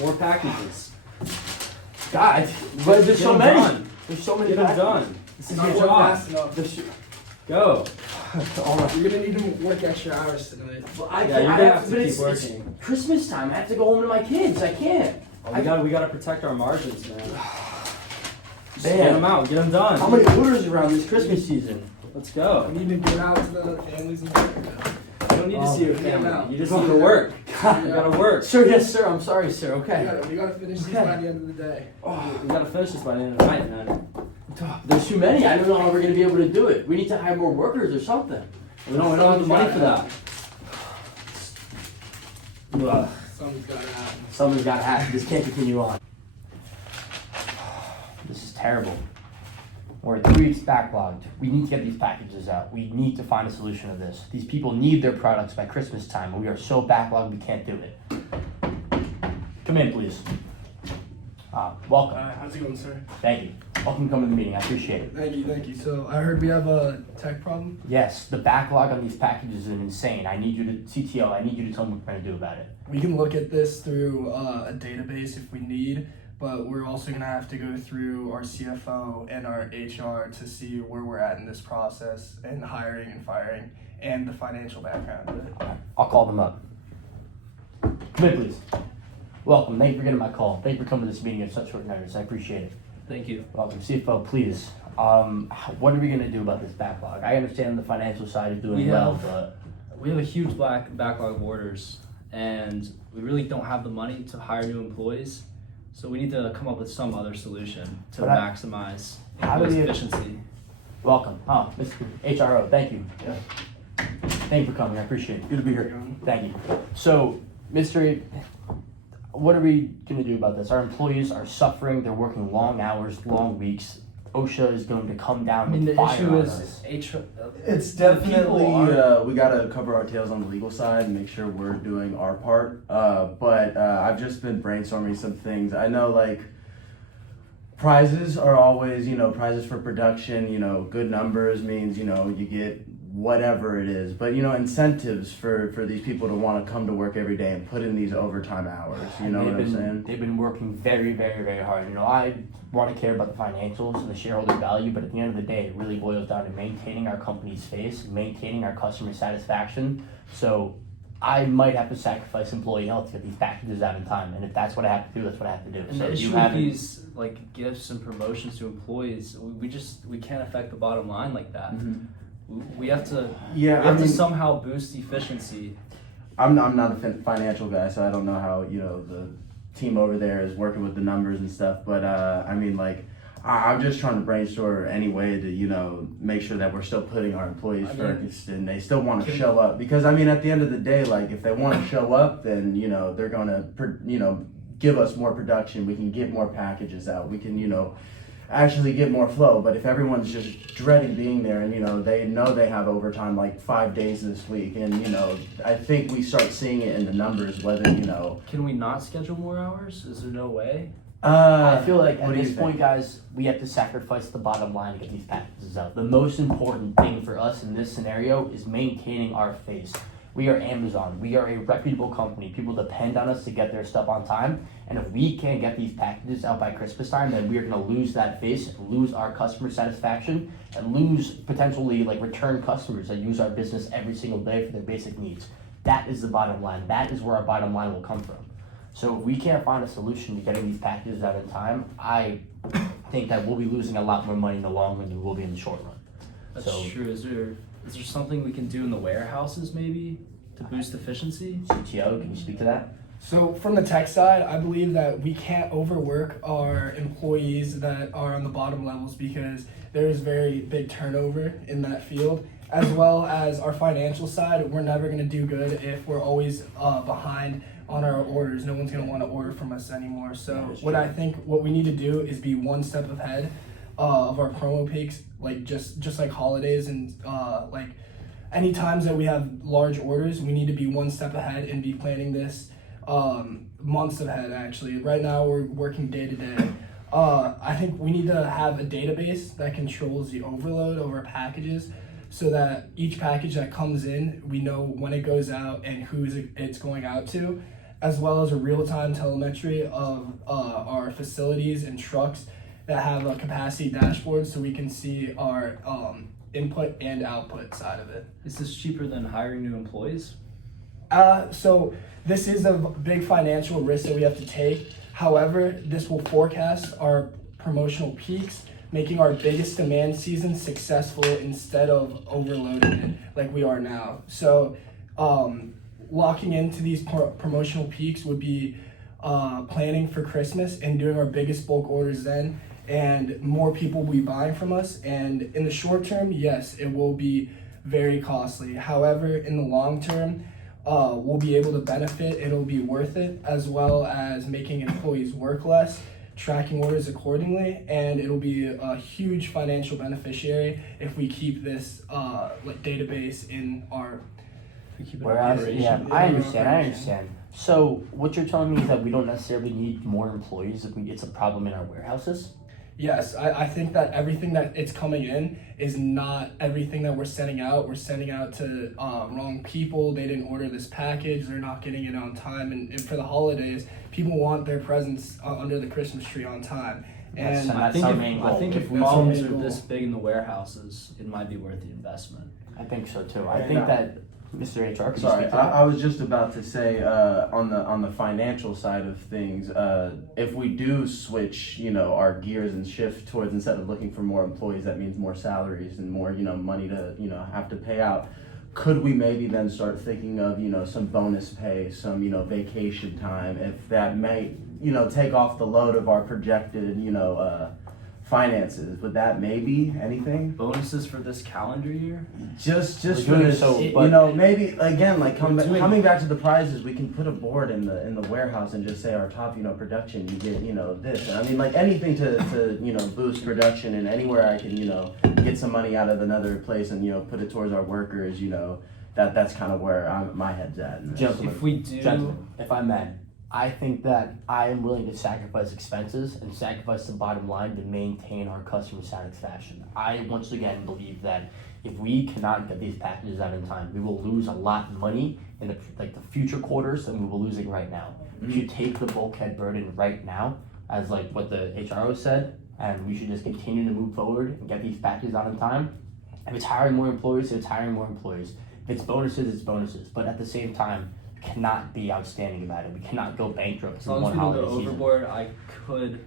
More packages. God, but there's so many. Done. There's so many. Get them packages. done. This is Not your work job. fast enough. Go. All right. You're gonna need to work extra hours tonight. Well, I Yeah, can't. you're I gonna have have to but keep it's working. Christmas time. I have to go home to my kids. I can't. We gotta protect our margins, man. Just Man. get them out. Get them done. How many orders around this Christmas season? Let's I go. need to get out to the families and work now. You don't need to see your get 'em family. out. You just need to work. You gotta work. Sir, yes, sir. I'm sorry, sir. Okay. We gotta finish these Okay. by the end of the day. We gotta finish this by the end of the night, man. There's too many. I don't know how we're gonna be able to do it. We need to hire more workers or something. We don't have the money for that. Ugh. Something's gotta happen. Something's got to happen. This can't continue on. This is terrible. We're 3 weeks backlogged. We need to get these packages out. We need to find a solution to this. These people need their products by Christmas time, and we are so backlogged we can't do it. Come in, please. Welcome. How's it going, sir? Thank you. Welcome to come to the meeting. I appreciate it. Thank you. So I heard we have a tech problem. Yes, the backlog on these packages is insane. I need you to, CTO, I need you to tell me what we're going to do about it. We can look at this through a database if we need, but we're also gonna have to go through our CFO and our HR to see where we're at in this process and hiring and firing and the financial background of it. I'll call them up. Come in, please. Welcome. Thank you for getting my call. Thank you for coming to this meeting at such short notice. I appreciate it. Thank you. Welcome. CFO, please. What are we going to do about this backlog? I understand the financial side is doing We well, have- but We have a huge backlog of orders, and we really don't have the money to hire new employees. So we need to come up with some other solution to But maximize how do employee we- efficiency. welcome. Mr. HRO, thank you. Thank you for coming. I appreciate it. Good to be here. Thank you. So, Mr. What are we going to do about this? Our employees are suffering. They're working long hours, long weeks. OSHA is going to come down I mean, with the fire issue on is us. It's the definitely people are- we gotta cover our tails on the legal side and make sure we're doing our part. But I've just been brainstorming some things. I know like prizes are always, prizes for production. Good numbers means you get whatever it is. But incentives for these people to want to come to work every day and put in these overtime hours. You know what I'm saying? They've been working very, very, very hard. I want to care about the financials and the shareholder value, but at the end of the day, it really boils down to maintaining our company's face, maintaining our customer satisfaction. So I might have to sacrifice employee health to get these packages out in time, and if that's what I have to do, that's what I have to do. And So the if you issue with haven't, these like gifts and promotions to employees, we can't affect the bottom line like that. We have to Yeah, we have to somehow boost efficiency. I'm not a financial guy, so I don't know how the team over there is working with the numbers and stuff. But I'm just trying to brainstorm any way to make sure that we're still putting our employees first and they still want to show up. Because at the end of the day, like if they want to show up, then they're gonna give us more production. We can get more packages out. We can actually get more flow. But if everyone's just dreading being there and they know they have overtime like 5 days this week, and I think we start seeing it in the numbers whether Can we not schedule more hours? Is there no way? I feel like at what do you this point, think? guys, we have to sacrifice the bottom line to get these packages out. The most important thing for us in this scenario is maintaining our face. We are Amazon. We are a reputable company. People depend on us to get their stuff on time. And if we can't get these packages out by Christmas time, then we are going to lose that face, lose our customer satisfaction, and lose potentially return customers that use our business every single day for their basic needs. That is the bottom line. That is where our bottom line will come from. So if we can't find a solution to getting these packages out in time, I think that we'll be losing a lot more money in the long run than we will be in the short run. That's So- true. Is there something we can do in the warehouses maybe to boost efficiency? CTO, can you speak to that? So from the tech side, I believe that we can't overwork our employees that are on the bottom levels because there is very big turnover in that field. As well as our financial side, we're never going to do good if we're always behind on our orders. No one's going to want to order from us anymore. So what we need to do is be one step ahead of our promo peaks, like just like holidays and any times that we have large orders, we need to be one step ahead and be planning this months ahead. Actually, right now we're working day to day. I think we need to have a database that controls the overload over packages, so that each package that comes in, we know when it goes out and who it's going out to. as well as a real-time telemetry of our facilities and trucks that have a capacity dashboard so we can see our input and output side of it. Is this cheaper than hiring new employees? So this is a big financial risk that we have to take. However, this will forecast our promotional peaks, making our biggest demand season successful instead of overloading it like we are now. So locking into these promotional peaks would be planning for Christmas and doing our biggest bulk orders then, and more people will be buying from us. And in the short term, yes, it will be very costly. However, in the long term, we'll be able to benefit. It'll be worth it, as well as making employees work less, tracking orders accordingly, and it'll be a huge financial beneficiary if we keep this database in our. Whereas, yeah, I understand. So what you're telling me is that we don't necessarily need more employees if it's a problem in our warehouses? Yes, I think that everything that it's coming in is not everything that we're sending out. We're sending out to wrong people. They didn't order this package. They're not getting it on time. And for the holidays, people want their presents under the Christmas tree on time. And I think if goal. problems That's our are main this goal. big in the warehouses, it might be worth the investment. I think so too. I And, think that Mr. HR, could you Sorry, speak to that? I was just about to say on the financial side of things, if we do switch, our gears and shift towards, instead of looking for more employees, that means more salaries and more, money to have to pay out. Could we maybe then start thinking of some bonus pay, some vacation time, if that may take off the load of our projected finances? Would that maybe anything? Bonuses for this calendar year? Just We're for doing this, so, but- maybe again, like We're doing- coming back to the prizes, we can put a board in the warehouse and just say our top production, you get this. And I mean, like anything to boost production, and anywhere I can get some money out of another place and put it towards our workers, that's kind of where my head's at. in this. Gentlemen, If we do, Gentlemen, if I may, I think that I am willing to sacrifice expenses and sacrifice the bottom line to maintain our customer satisfaction. I once again believe that if we cannot get these packages out in time, we will lose a lot of money in the future quarters than we will losing right now. We should take the bulkhead burden right now, as like what the HRO said, and we should just continue to move forward and get these packages out in time. If it's hiring more employees, it's hiring more employees. If it's bonuses, it's bonuses. But at the same time, cannot be outstanding about it. We cannot go bankrupt as in long as one we don't holiday go season. overboard, I could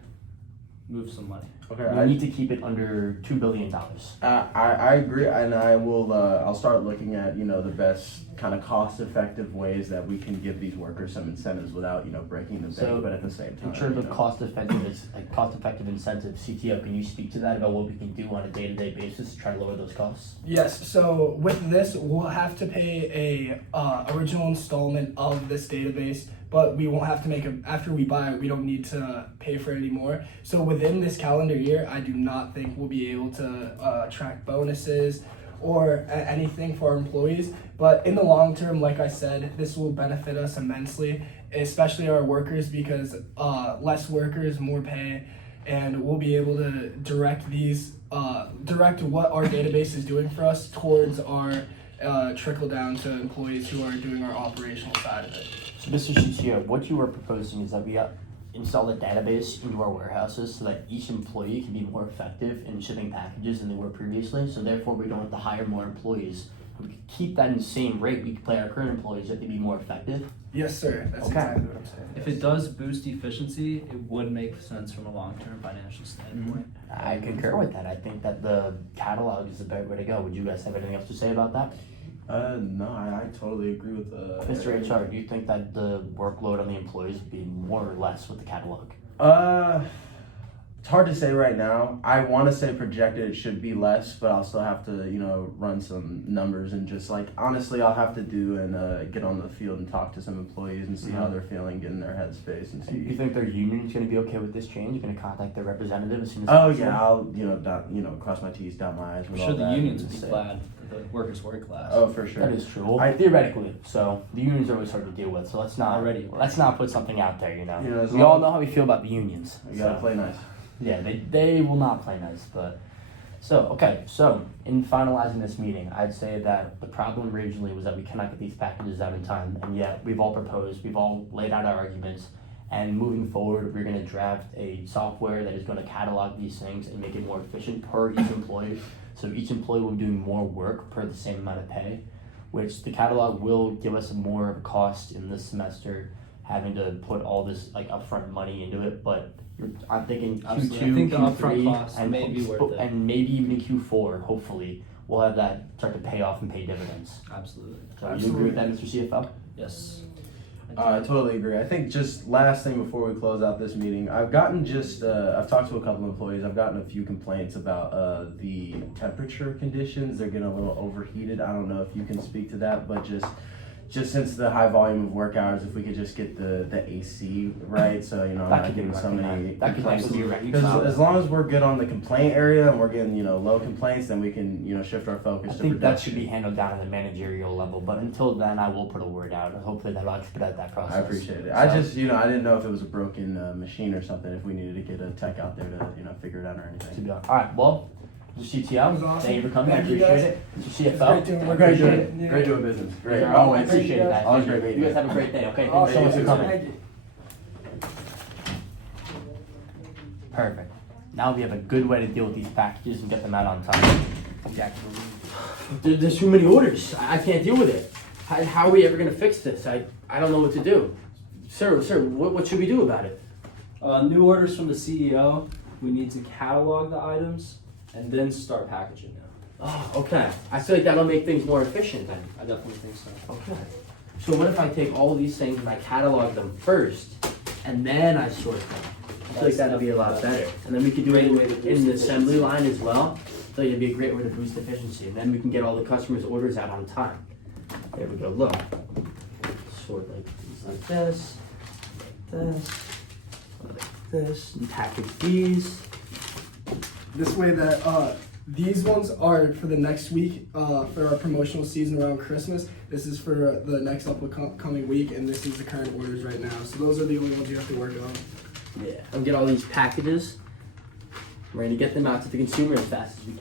move some money. Okay, We need to keep it under $2 billion. I agree, and I will. I'll start looking at the best kind of cost-effective ways that we can give these workers some incentives without breaking the bank, So, but at the same time. In terms of cost-effective incentives, CTO, can you speak to that about what we can do on a day-to-day basis to try to lower those costs? Yes, so with this, we'll have to pay a original installment of this database, but we won't have to after we buy it, we don't need to pay for it anymore. So within this calendar year, I do not think we'll be able to track bonuses or anything for our employees. But in the long term, like I said, this will benefit us immensely, especially our workers, because less workers, more pay, and we'll be able to direct what our database is doing for us towards our trickle down to employees who are doing our operational side of it. So, Mr. CTO, what you are proposing is that we install a database into our warehouses so that each employee can be more effective in shipping packages than they were previously. So therefore, we don't have to hire more employees. We can keep that in the same rate. We can pay our current employees that they be more effective. Yes, sir. That's Okay. exactly what I'm saying. If it does boost efficiency, it would make sense from a long-term financial standpoint. I concur with that. I think that the catalog is the better way to go. Would you guys have anything else to say about that? No, I totally agree with Mr. HR, do you think that the workload on the employees would be more or less with the catalog? It's hard to say right now. I want to say projected it should be less, but I'll still have to, run some numbers and just honestly, I'll have to do and get on the field and talk to some employees and see how they're feeling, get in their headspace and Do you see. think their union is going to be okay with this change? You're going to contact their representative as soon as Oh possible? yeah, I'll cross my T's, dot my I's. I'm with sure all the that unions and would be say- glad that the workers work less. Oh, for sure. That is true. Well, I- theoretically, so the unions are always hard to deal with. So let's not put something out there. As We long- all know how we feel about the unions. You gotta so. play nice. Yeah, they will not play nice, but So in finalizing this meeting, I'd say that the problem originally was that we cannot get these packages out in time, and yet we've all proposed, we've all laid out our arguments, and moving forward, we're gonna draft a software that is gonna catalog these things and make it more efficient per each employee. So each employee will be doing more work per the same amount of pay, which the catalog will give us more of a cost in this semester, having to put all this like upfront money into it, but I'm thinking Absolutely. I Q2, think the upfront Q3, cost and, may be worth it. and maybe even Q4, hopefully, we'll have that start to pay off and pay dividends. Absolutely. So you agree with that, Mr. CFO? Yes. I totally agree. I think just last thing before we close out this meeting, I've gotten I've talked to a couple employees. I've gotten a few complaints about the temperature conditions. They're getting a little overheated. I don't know if you can speak to that, but just since the high volume of work hours, if we could just get the AC right, so I'm That not could be getting so many that could complaints. actually be right. Because as long as we're good on the complaint area and we're getting low complaints, then we can shift our focus I to think production. that should be handled down at the managerial level, but until then, I will put a word out. Hopefully that'll expedite that process. I appreciate it. So- I just I didn't know if it was a broken machine or something. If we needed to get a tech out there to figure it out or To anything. be done. All right, well, Mr. CTO, was awesome. thank you for coming. Thank I you, appreciate guys. it. Mr. It's CFO, great doing work. Great doing Yeah. it. Great doing business. Great. I Always. appreciate Thank you, that. Always Thank you. great. You guys have a great day. Okay, Awesome. thank you for coming. Thank you. Perfect. Now we have a good way to deal with these packages and get them out on time. There's too many orders. I can't deal with it. How are we ever gonna fix this? I don't know what to do. Sir, what should we do about it? New orders from the CEO. We need to catalog the items and then start packaging them. Oh, okay. I feel like that'll make things more efficient then. I definitely think so. Okay. So what if I take all these things and I catalog them first, and then I sort them? I feel like that'd be a lot better. And then we could do it Great way to boost in the assembly efficiency. line as well. So it'd be a great way to boost efficiency. And then we can get all the customers' orders out on time. There we go, look. Sort like these like this, like this, and package these. This way that these ones are for the next week for our promotional season around Christmas. This is for the next upcoming week, and this is the current orders right now. So those are the only ones you have to work on. Yeah. And get all these packages. We're gonna get them out to the consumer as fast as we can.